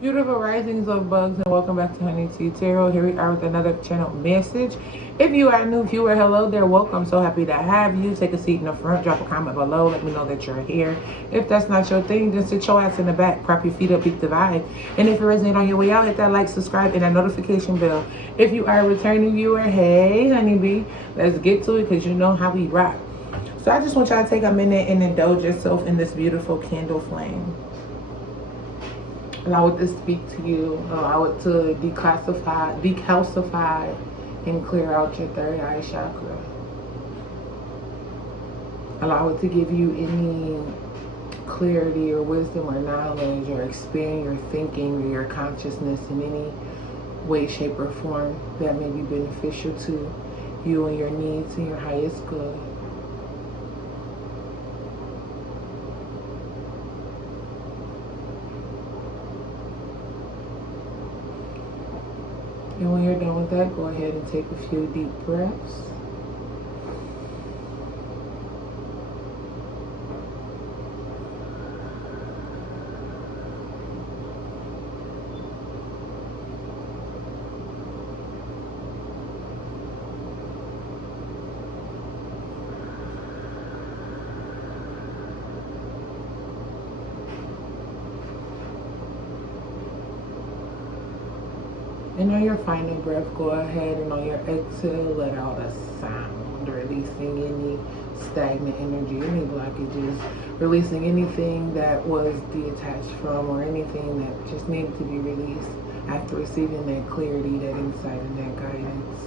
Beautiful risings of bugs, and welcome back to Honey Tea Tarot. Here we are with another channel message. If you are a new viewer, hello there, welcome. So happy to have you. Take a seat in the front, drop a comment below, let me know that you're here. If that's not your thing, then sit your ass in the back, prop your feet up, beat the vibe. And if you resonate on your way out, hit that like, subscribe, and that notification bell. If you are a returning viewer, hey honeybee, let's get to it because you know how we rock. So I just want y'all to take a minute and indulge yourself in this beautiful candle flame. Allow it to speak to you. Allow it to decalcify, and clear out your third eye chakra. Allow it to give you any clarity or wisdom or knowledge or expand your thinking or your consciousness in any way, shape, or form that may be beneficial to you and your needs and your highest good. And when you're done with that, go ahead and take a few deep breaths. And on your final breath, go ahead and on your exhale, let out a sound, releasing any stagnant energy, any blockages, releasing anything that was detached from or anything that just needed to be released after receiving that clarity, that insight, and that guidance.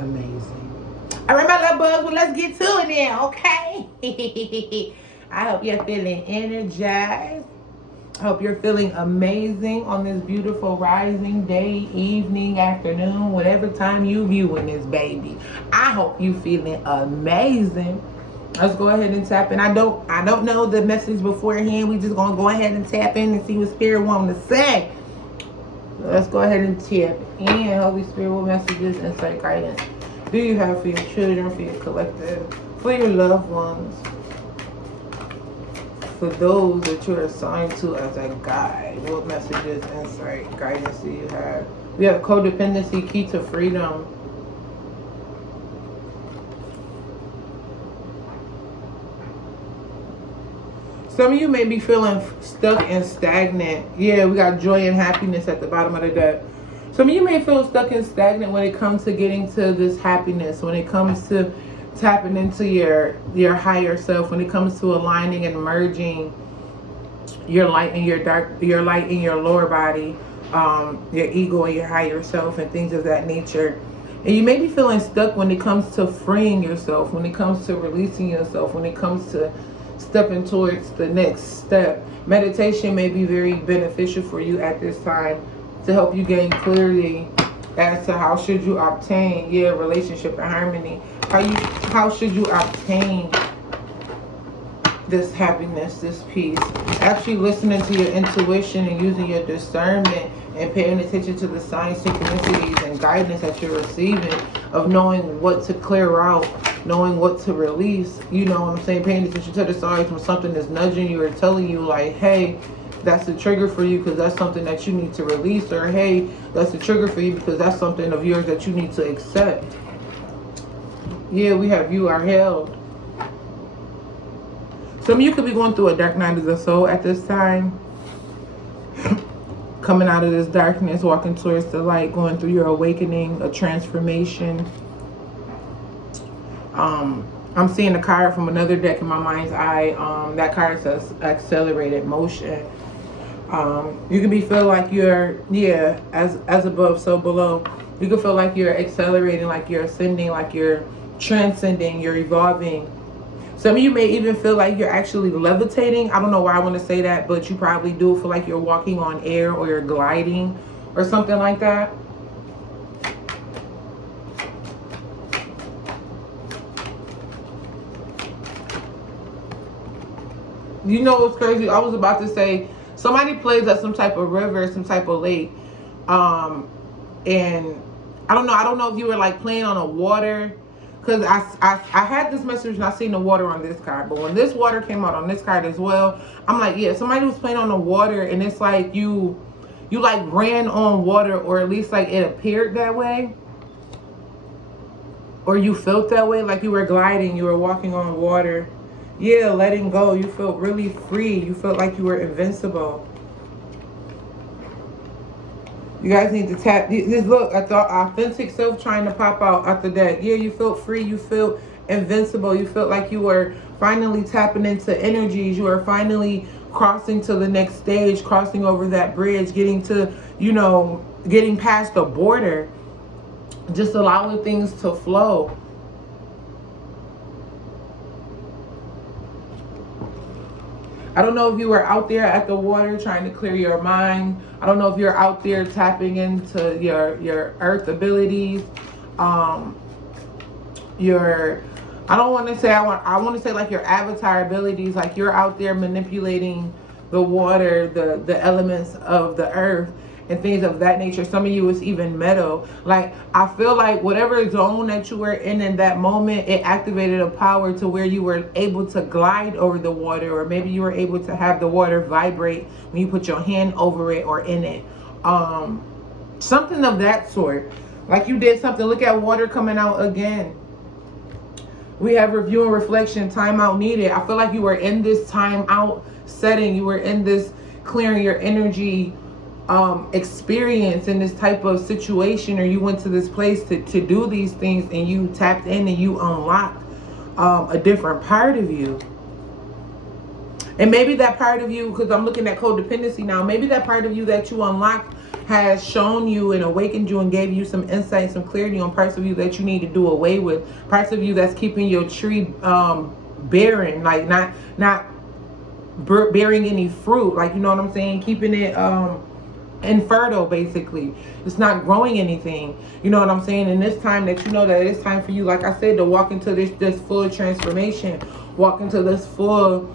Amazing. All right, my little bugs, well, let's get to it now, okay? I hope you're feeling energized. I hope you're feeling amazing on this beautiful rising day, evening, afternoon, whatever time you viewing this baby. I hope you feeling amazing. Let's go ahead and tap in. I don't know the message beforehand. We just gonna go ahead and tap in and see what Spirit wants to say. Let's go ahead and tap in. Holy Spirit, what messages, insight, guidance do you have for your children, for your collective, for your loved ones, for those that you're assigned to as a guide? What messages, insight, guidance do you have? We have codependency, key to freedom. Some of you may be feeling stuck and stagnant. Yeah, we got joy and happiness at the bottom of the deck. Some of you may feel stuck and stagnant when it comes to getting to this happiness, when it comes to tapping into your higher self, when it comes to aligning and merging your light and your dark, your light in your lower body, your ego and your higher self, and things of that nature. And you may be feeling stuck when it comes to freeing yourself, when it comes to releasing yourself, when it comes to stepping towards the next step. Meditation may be very beneficial for you at this time to help you gain clarity as to how should you obtain relationship and harmony. How should you obtain this happiness, this peace? Actually listening to your intuition and using your discernment and paying attention to the signs, synchronicities, and guidance that you're receiving, of knowing what to clear out, knowing what to release. You know what I'm saying? Paying attention to the signs when something is nudging you or telling you like, hey, that's a trigger for you because that's something that you need to release, or hey, that's a trigger for you because that's something of yours that you need to accept. Yeah, we have you are held. Some of you could be going through a dark night of the soul at this time. Coming out of this darkness, walking towards the light, going through your awakening, a transformation. I'm seeing a card from another deck in my mind's eye. That card says accelerated motion. You can be feel like you're, as above, so below. You can feel like you're accelerating, like you're ascending, like you're transcending, you're evolving. Some of you may even feel like you're actually levitating. I don't know why I want to say that, but you probably do feel like you're walking on air or you're gliding or something like that. You know what's crazy? I was about to say Somebody plays at some type of river, some type of lake. And I don't know if you were like playing on a water, because I had this message and I seen the water on this card, but when this water came out on this card as well, I'm like, yeah, somebody was playing on the water, and it's like you like ran on water, or at least like it appeared that way, or you felt that way, like you were gliding, you were walking on water. Yeah, letting go. You felt really free. You felt like you were invincible. You guys need to tap this. Look at the authentic self trying to pop out after that. Yeah, you felt free. You felt invincible. You felt like you were finally tapping into energies. You are finally crossing to the next stage, crossing over that bridge, getting to, you know, getting past the border, just allowing things to flow. I don't know if you were out there at the water trying to clear your mind. I don't know if you're out there tapping into your earth abilities. I don't want to say, I want to say like your avatar abilities, like you're out there manipulating the water, the elements of the earth and things of that nature. Some of you is even metal. Like, I feel like whatever zone that you were in that moment, it activated a power to where you were able to glide over the water, or maybe you were able to have the water vibrate when you put your hand over it or in it. Something of that sort. Like you did something. Look at water coming out again. We have review and reflection, time out needed. I feel like you were in this time out setting. You were in this clearing your energy experience, in this type of situation, or you went to this place to do these things, and you tapped in and you unlocked a different part of you. And maybe that part of you, because I'm looking at codependency now, maybe that part of you that you unlocked has shown you and awakened you and gave you some insight, some clarity on parts of you that you need to do away with, parts of you that's keeping your tree barren, like not bearing any fruit, like, you know what I'm saying, keeping it infertile, basically. It's not growing anything, you know what I'm saying. And this time that you know that it's time for you, like I said, to walk into this full transformation, walk into this full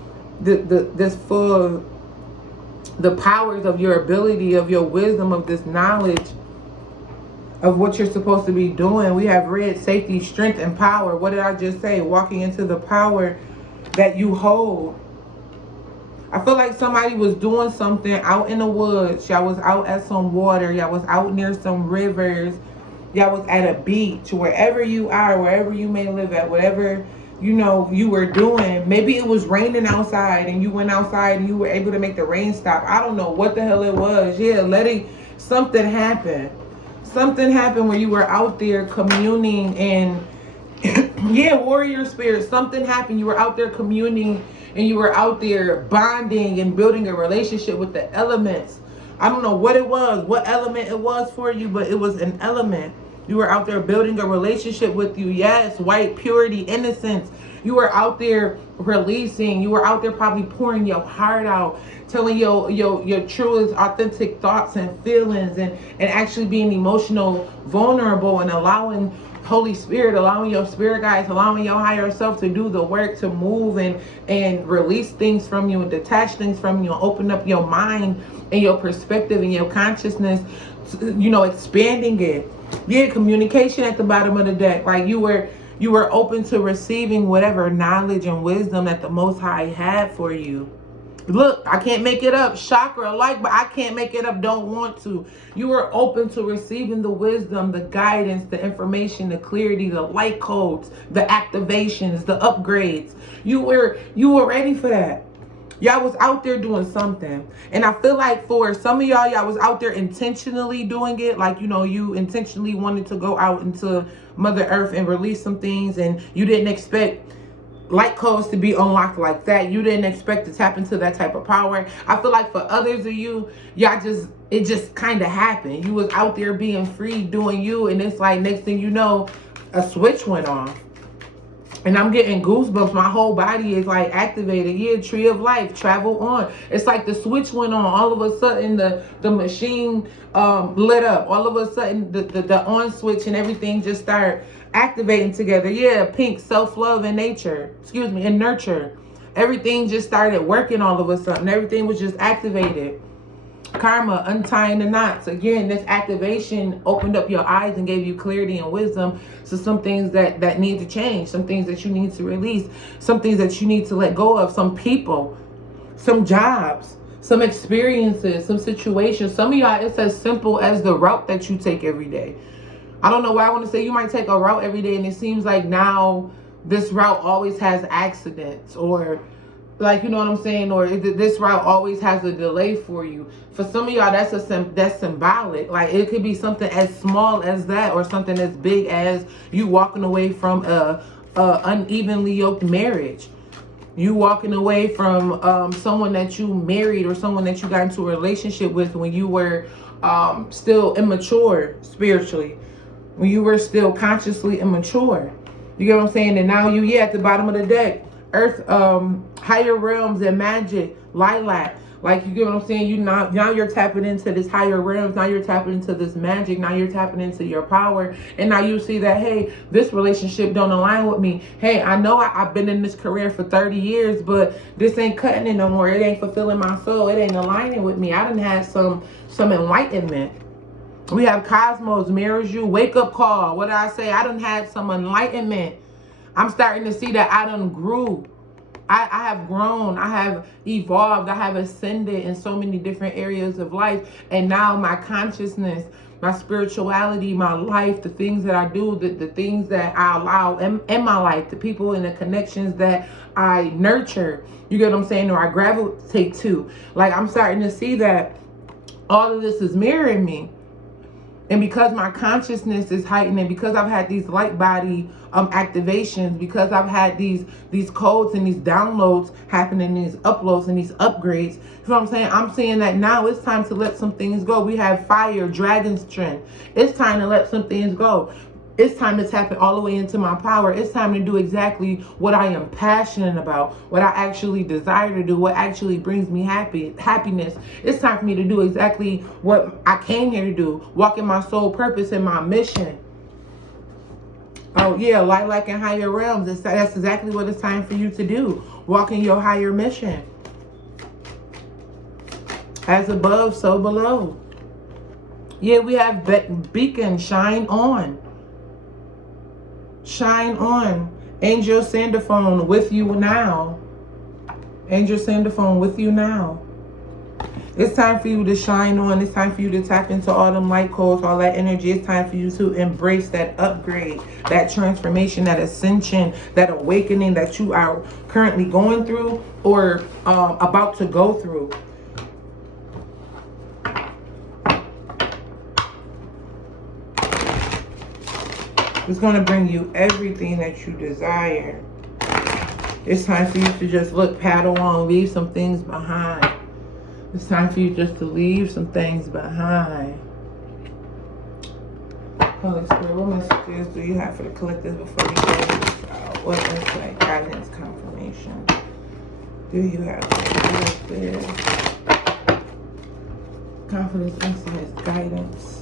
the powers of your ability, of your wisdom, of this knowledge of what you're supposed to be doing. We have red, safety, strength, and power. What did I just say? Walking into the power that you hold. I feel like somebody was doing something out in the woods. Y'all was out at some water. Y'all was out near some rivers. Y'all was at a beach. Wherever you are, wherever you may live at, whatever, you know, you were doing. Maybe it was raining outside and you went outside and you were able to make the rain stop. I don't know what the hell it was. Yeah, letting something happen. Something happened where you were out there communing and yeah, warrior spirit. Something happened. You were out there communing and you were out there bonding and building a relationship with the elements. I don't know what it was, what element it was for you, but it was an element. You were out there building a relationship with you. Yes, white purity, innocence. You were out there releasing. You were out there probably pouring your heart out, telling your truest, authentic thoughts and feelings, and actually being emotional, vulnerable, and allowing Holy Spirit, allowing your spirit guides, allowing your higher self to do the work, to move and release things from you and detach things from you and open up your mind and your perspective and your consciousness, you know, expanding it. Yeah, communication at the bottom of the deck. Like you were open to receiving whatever knowledge and wisdom that the Most High had for you. Look, I can't make it up. Chakra, like, but I can't make it up. Don't want to. You were open to receiving the wisdom, the guidance, the information, the clarity, the light codes, the activations, the upgrades. You were ready for that. Y'all was out there doing something. And I feel like for some of y'all was out there intentionally doing it. Like, you know, you intentionally wanted to go out into Mother Earth and release some things, and you didn't expect light codes to be unlocked like that. You didn't expect to tap into that type of power. I feel like for others of you, it just kind of happened. You was out there being free, doing you, and it's like next thing you know, a switch went on. And I'm getting goosebumps. My whole body is like activated. Yeah, tree of life, travel on. It's like the switch went on. All of a sudden, the machine lit up. All of a sudden, the on switch and everything just started activating together. Yeah, pink, self-love and nature. And nurture. everything just started working all of a sudden. Everything was just activated. Karma, untying the knots. Again, this activation opened up your eyes and gave you clarity and wisdom to some things that need to change, some things that you need to release, some things that you need to let go of, some people, some jobs, some experiences, some situations. Some of y'all, it's as simple as the route that you take every day. I don't know why I want to say you might take a route every day and it seems like now this route always has accidents, or like, you know what I'm saying, or this route always has a delay for you. For some of y'all, that's symbolic. Like, it could be something as small as that, or something as big as you walking away from a unevenly yoked marriage. You walking away from someone that you married, or someone that you got into a relationship with when you were still immature spiritually, when you were still consciously immature. You get what I'm saying? And now you at the bottom of the deck. Earth, higher realms and magic, lilac. Like, you get what I'm saying? You now you're tapping into this higher realms. Now you're tapping into this magic. Now you're tapping into your power. And now you see that, hey, this relationship don't align with me. Hey, I know I've been in this career for 30 years, but this ain't cutting it no more. It ain't fulfilling my soul. It ain't aligning with me. I done had some enlightenment. We have cosmos, mirrors you, wake up call. What did I say? I done had some enlightenment. I'm starting to see that I done grew. I have grown. I have evolved. I have ascended in so many different areas of life. And now my consciousness, my spirituality, my life, the things that I do, the things that I allow in my life, the people and the connections that I nurture, you get what I'm saying, or I gravitate to. Like, I'm starting to see that all of this is mirroring me. And because my consciousness is heightened, and because I've had these light body activations, because I've had these codes and these downloads happening, these uploads and these upgrades, you know what I'm saying? I'm saying that now it's time to let some things go. We have fire, dragon strength. It's time to let some things go. It's time to tap it all the way into my power. It's time to do exactly what I am passionate about, what I actually desire to do, what actually brings me happiness. It's time for me to do exactly what I came here to do, walk in my soul purpose and my mission. Oh yeah, lilac and higher realms. That's exactly what it's time for you to do. Walk in your higher mission. As above, so below. Yeah, we have beacon, shine on. Shine on. Angel Sandophone with you now. Angel Sandophone with you now. It's time for you to shine on. It's time for you to tap into all them light codes, all that energy. It's time for you to embrace that upgrade, that transformation, that ascension, that awakening that you are currently going through or about to go through. It's going to bring you everything that you desire. It's time for you to just paddle on, leave some things behind. It's time for you just to leave some things behind. Holy Spirit, what messages do you have for the collective before we close this out? What insight, guidance, confirmation do you have for the collective? Confidence, insight, guidance.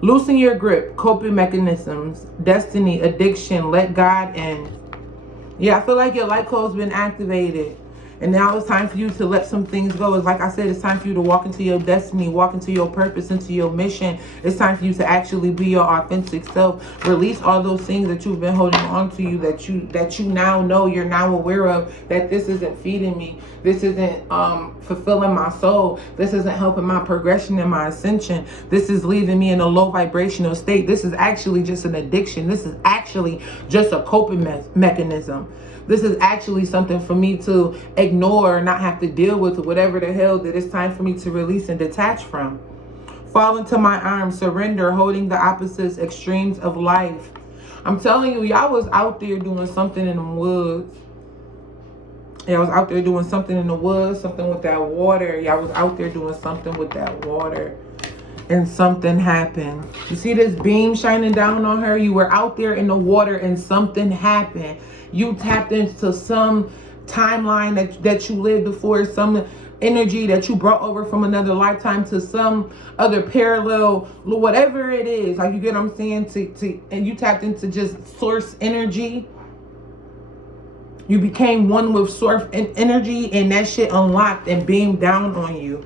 Loosen your grip, coping mechanisms, destiny, addiction, let God in. Yeah, I feel like your light code's been activated. And now it's time for you to let some things go. It's like I said, it's time for you to walk into your destiny, walk into your purpose, into your mission. It's time for you to actually be your authentic self. Release all those things that you've been holding on to you, that you now know, you're now aware of, that this isn't feeding me. This isn't fulfilling my soul. This isn't helping my progression and my ascension. This is leaving me in a low vibrational state. This is actually just an addiction. This is actually just a coping mechanism. This is actually something for me to ignore, not have to deal with, whatever the hell that it's time for me to release and detach from. Fall into my arms, surrender, holding the opposites, extremes of life. I'm telling you, y'all was out there doing something in the woods. Y'all was out there doing something in the woods, something with that water. Y'all was out there doing something with that water. And something happened. You see this beam shining down on her? You were out there in the water and something happened. You tapped into some timeline that you lived before, some energy that you brought over from another lifetime to some other parallel, whatever it is. Like, you get what I'm saying? And you tapped into just source energy. You became one with source and energy, and that shit unlocked and beamed down on you.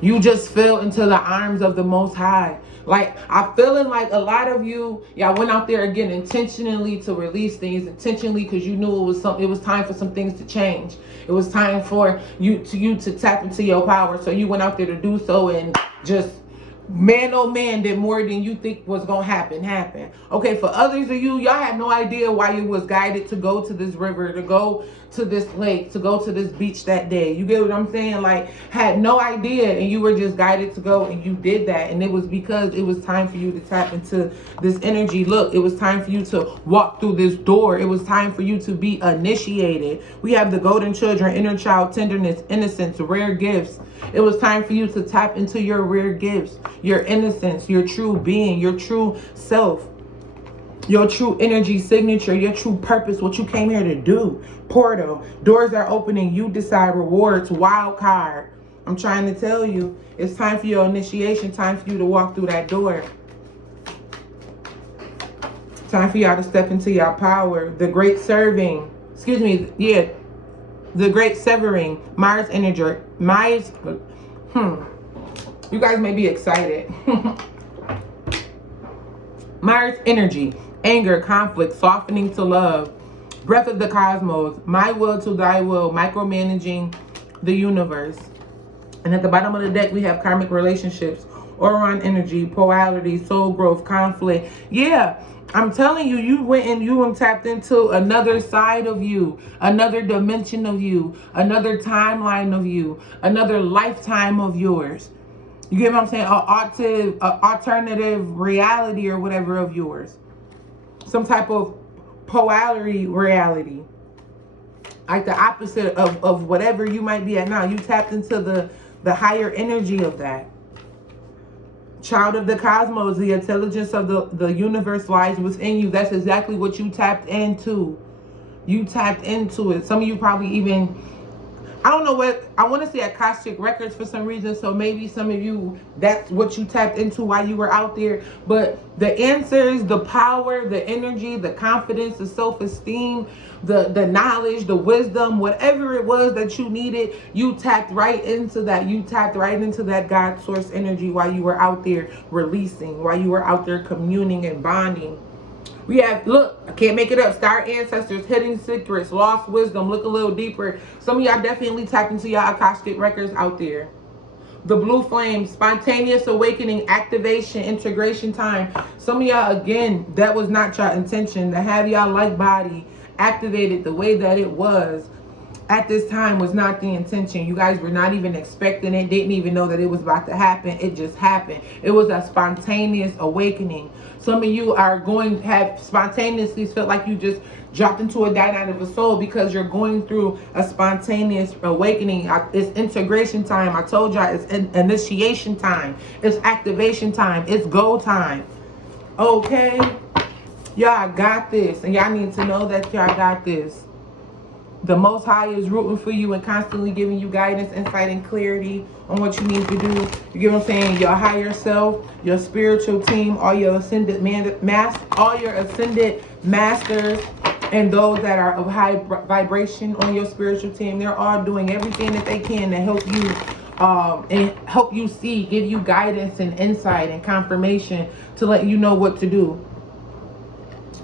You just fell into the arms of the Most High. Like, I'm feeling like a lot of you, y'all went out there again intentionally to release things, intentionally because you knew it was time for some things to change. It was time for you to tap into your power. So you went out there to do so, and just man, oh man, did more than you think was gonna happen. Okay, for others of you, y'all had no idea why you was guided to go to this river, to go to this lake, to go to this beach that day. You get what I'm saying? Like, had no idea, and you were just guided to go, and you did that. And it was because it was time for you to tap into this energy. Look, it was time for you to walk through this door. It was time for you to be initiated. We have the golden children, inner child, tenderness, innocence, rare gifts. It was time for you to tap into your rare gifts, your innocence, your true being, your true self, your true energy signature, your true purpose, what you came here to do. Portal, doors are opening, you decide. Rewards, wild card. I'm trying to tell you, it's time for your initiation, time for you to walk through that door. Time for y'all to step into your power. The great serving, the great severing, Mars energy, you guys may be excited. Mars energy, anger, conflict, softening to love, breath of the cosmos, my will to thy will, micromanaging the universe. And at the bottom of the deck, we have karmic relationships, Orion energy, polarity, soul growth, conflict. Yeah, I'm telling you, you went and tapped into another side of you, another dimension of you, another timeline of you, another lifetime of yours. You get what I'm saying? An alternative reality or whatever of yours. Some type of polarity reality. Like the opposite of whatever you might be at now. You tapped into the higher energy of that. Child of the cosmos, the intelligence of the universe lies within you. That's exactly what you tapped into. You tapped into it. Some of you probably even, I don't know what, I want to say Akashic Records for some reason. So maybe some of you, that's what you tapped into while you were out there. But the answers, the power, the energy, the confidence, the self-esteem, the knowledge, the wisdom, whatever it was that you needed, you tapped right into that. You tapped right into that God source energy while you were out there releasing, while you were out there communing and bonding. We have, look, I can't make it up, star ancestors, hidden secrets, lost wisdom. Look a little deeper. Some of y'all definitely tapped into your Akashic Records out there. The blue flame, spontaneous awakening, activation, integration time. Some of y'all, again, that was not your intention. To have y'all like body activated the way that it was at this time was not the intention. You guys were not even expecting it, didn't even know that it was about to happen. It just happened. It was a spontaneous awakening. Some of you are going to have spontaneously felt like you just dropped into a night of a soul because you're going through a spontaneous awakening. It's integration time. I told y'all it's initiation time. It's activation time. It's go time. Okay? Y'all got this. And y'all need to know that y'all got this. The Most High is rooting for you and constantly giving you guidance, insight, and clarity on what you need to do. You get what I'm saying? Your higher self, your spiritual team, all your ascended masters, and those that are of high vibration on your spiritual team, they're all doing everything that they can to help you and help you see, give you guidance and insight and confirmation to let you know what to do.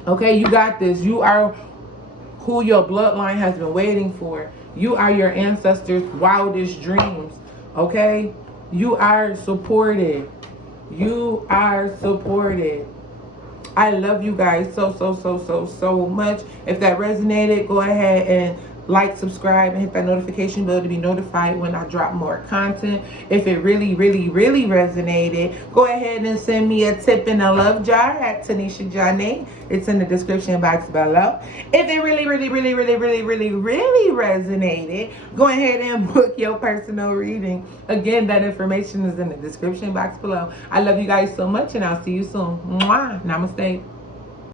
Okay, you got this. You are who your bloodline has been waiting for. You are your ancestors' wildest dreams. Okay? You are supported. You are supported. I love you guys so much. If that resonated, go ahead and like, subscribe, and hit that notification bell to be notified when I drop more content. If it really resonated, go ahead and send me a tip in a love jar at Tanisha Janae. It's in the description box below. If it really resonated, go ahead and book your personal reading. Again, that information is in the description box below. I love you guys so much, and I'll see you soon. Mwah. Namaste.